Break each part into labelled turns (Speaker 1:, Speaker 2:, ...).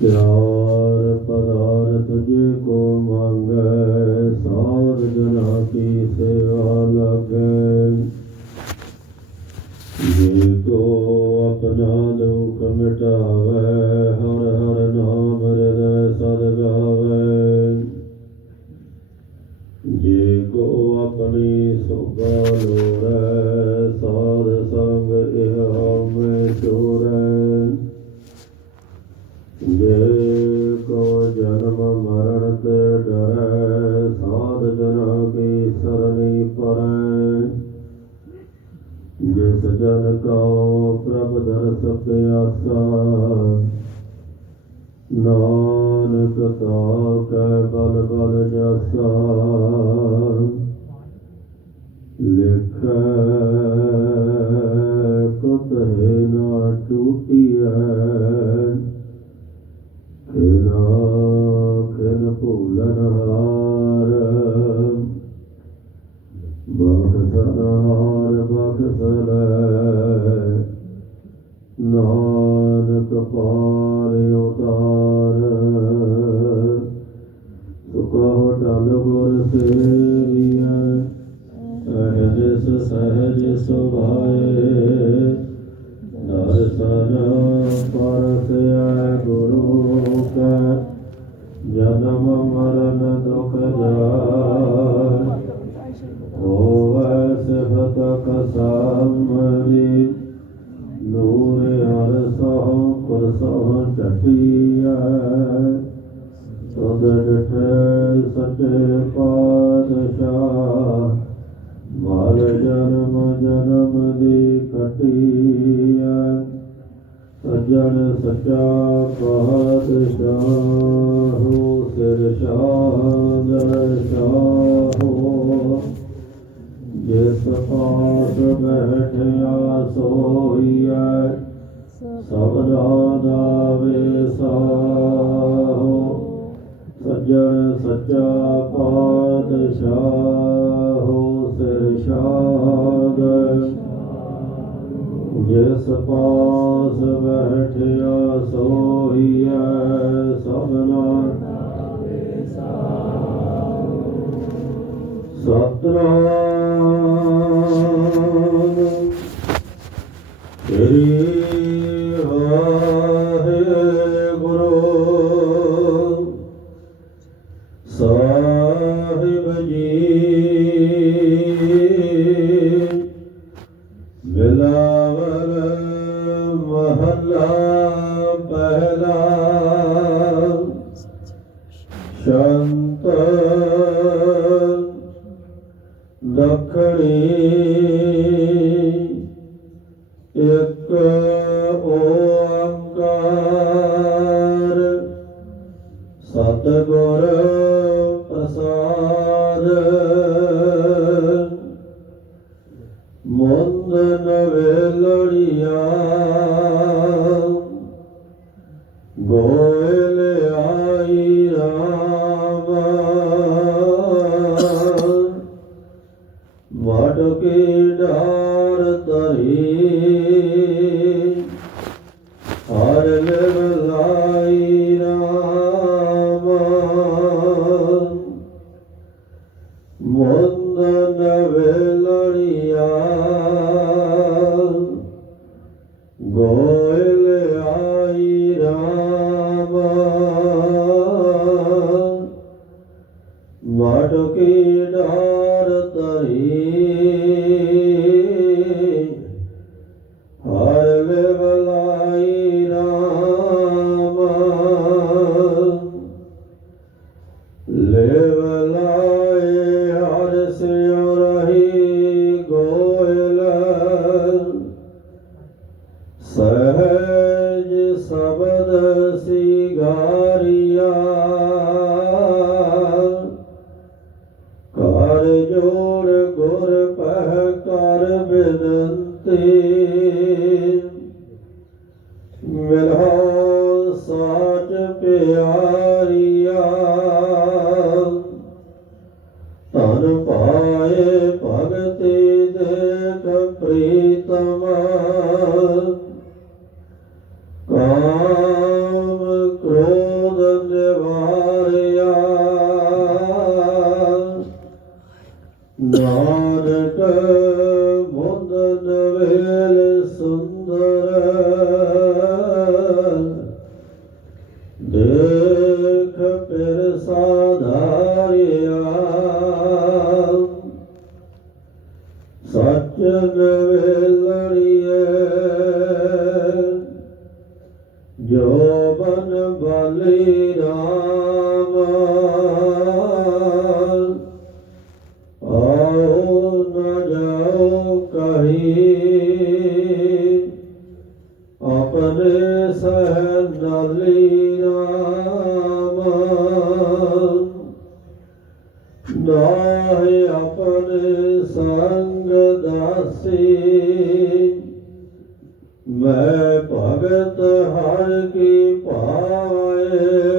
Speaker 1: ਪਿਆਰ ਪਦਾਰਥ ਜੇ ਕੋ ਮੰਗੈ ਸਾਧ ਜਨਾ ਕੀ ਸੇਵਾ ਲਾਗੈ ਜੇ ਕੋ ਆਪਣਾ ਦੁਖ ਮਿਟਾਵੈ ਜਿਸ ਜਨ ਪ੍ਰਭ ਦਰਸ ਪਿਆਸਾ ਨਾਨਕ ਤਾ ਕੈ ਬਲ ਬਲ ਜਾਸਾ ਲਿਖੈ ਕੁਤ ਹੈ ਨਾ ਟੂਟੀਐ ਖੇਨਾ ਖੇਨ ਭੂਲਨ ਹਾਰ ਬਾਖ ਸਨਾਰ ਬਾਖ ਸਲੈ ਨਾਨਕ ਪਾਰ ਉਤਾਰ। ਸੁਖੋ ਟਲ ਗੁਰ ਸੇਵੀਐ। ਅਹਦਿਸ ਸਹਜ ਸੁਭਾਏ ਦਰਸ਼ਨ ਪਰਸੈ ਗੁਰੂ ਕੈ। ਜਨਮ ਮਰਨ ਦੁਖ ਜਾਇ ਹੋਵੈ ਸਿਫਤ ਕਸਾਮਰੀ ਨੂਰ ਹਰ ਸਹੁ ਕੁਰ ਸਹੁ ਟਟੀਐ ਸਦ ਡਠੈ ਮਾਲ ਜਨਮ ਜਨਮ ਦੀ ਕਟਿਆ ਸਜਣ ਸਚਾ ਪਾਤਸ਼ਾਹ ਸਿਰ ਸ਼ਾਦ ਸ਼ਾਹੋ ਜਿਸ ਪਾਸ ਬੈਠਿਆ ਸੋਈਐ ਸਬਦਾ ਦਾ ਵੇਸਾਹੋ ਸੱਜਣ ਸੱਚਾ ਪਾਤਸ਼ਾਹੋ ਸਿਰ ਸ਼ਾਦ ਜਿਸ ਪਾਸ ਬੈਠਿਆ ਸੋਈਐ ਸਭਨਾ ਸਤਨਾਮ ਮਹੱਲਾ ਪਹਿਲਾ। ਸ਼ੰਤ ਦਖਣੀ ਇੱਕ ਓੰਕਾਰ। ਸਤਿਗੁਰ ਪ੍ਰਸਾਦ। ਮੜ ਕੇ ਡਾਰ ਤਰੀ ਹਰ ਲਗਾਈ ਰਾਮ। ਮੁੰਦ ਨਵੇਲੜੀਆਂ ਗੋਇਲ பெருசாதாரியம் ਮੈਂ ਭਗਤ ਹਰ ਕੀ ਭਾਵੇ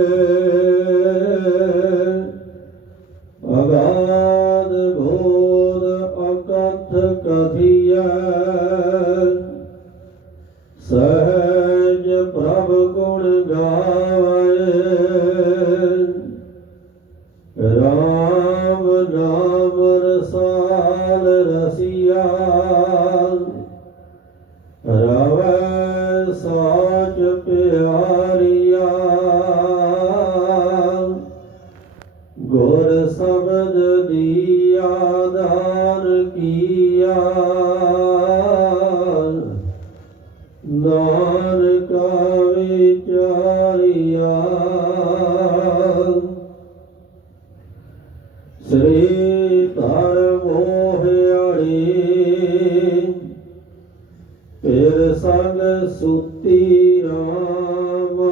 Speaker 1: ਫਿਰ ਸੰਗ ਸੁਤੀ ਰਾਮ।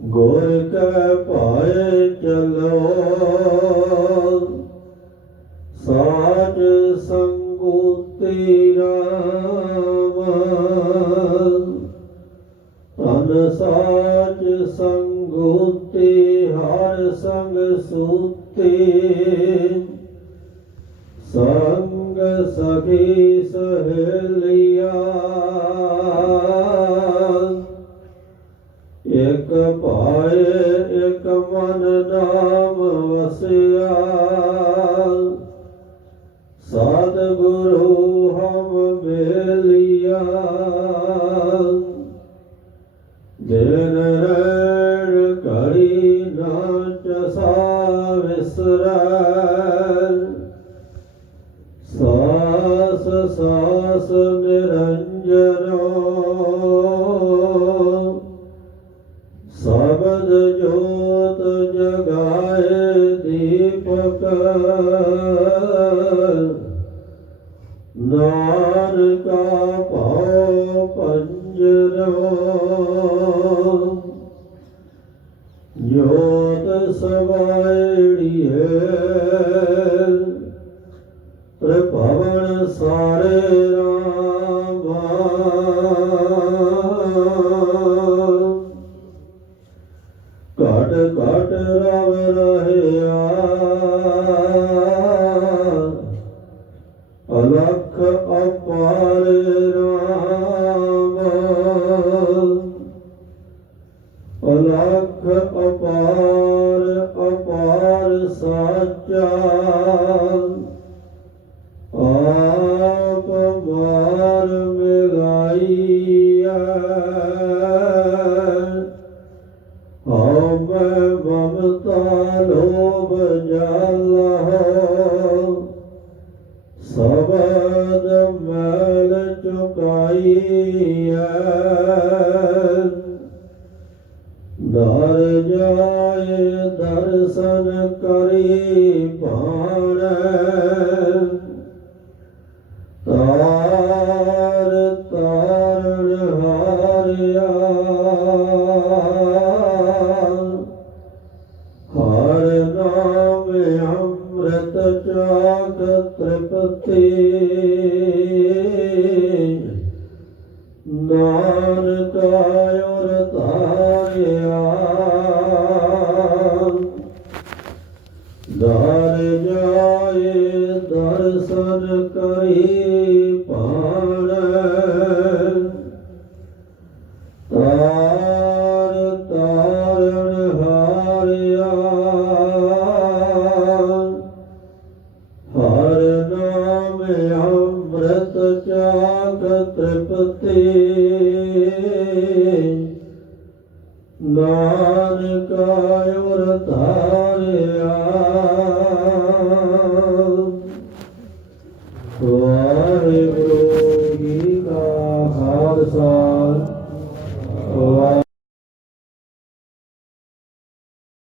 Speaker 1: ਗੁਰ ਕੈ ਪਾਏ ਚਲੋ। ਸਾਚ ਸੰਗੁਤੀ ਰਾਮ। ਤਨ ਸਾਚ ਸੰਗੁਤੀ, ਹਰ ਸੰਗ ਸੁਤੀ। ਸੰਗ ਸਖੀ ਸਹਲਿਆ ਇਕ ਪਾਏ ਇਕ ਮਨ ਨਾਮ ਵਸਿਆ। ਸਤ ਗੁਰੂ ਹਮ ਮਿਲਿਆ ਦਿਨ ਰਹਿਣ ਘੜੀ ਨਾ ਚਸਾ ਵਿਸਰੈ। ਸਾਸ ਸਾਸ ਨਿਰੰਜਨੋ। ਸਬਦ ਜੋਤ ਜਗਾਏ ਦੀਪਕ। ਨਾਨਕਾ ਪਾਉ ਪੰਜਰੋ। ਜੋਤ ਸਵਾਇੜੀ ਮਾਰ ਮਿਲਾਈਐ ਹਉ ਮੈਂ ਮਮਤਾ ਲੋਭ ਜਾਲਾ ਸਬਦ ਮੈਲ ਚੁਕਾਈਐ। ਦਰ ਜਾਏ ਦਰਸ਼ਨ ਕਰੀ ਭਾਣ। ਜਾਗ ਚਾਕ ਤ੍ਰਿਪਤੀ ਨਾਨਕ ਔਰ ਤਾਰਿਆ ਦਰ ਜਾਏ ਦਰਸ਼ਨ ਕਰੀ ਪਾਣੈ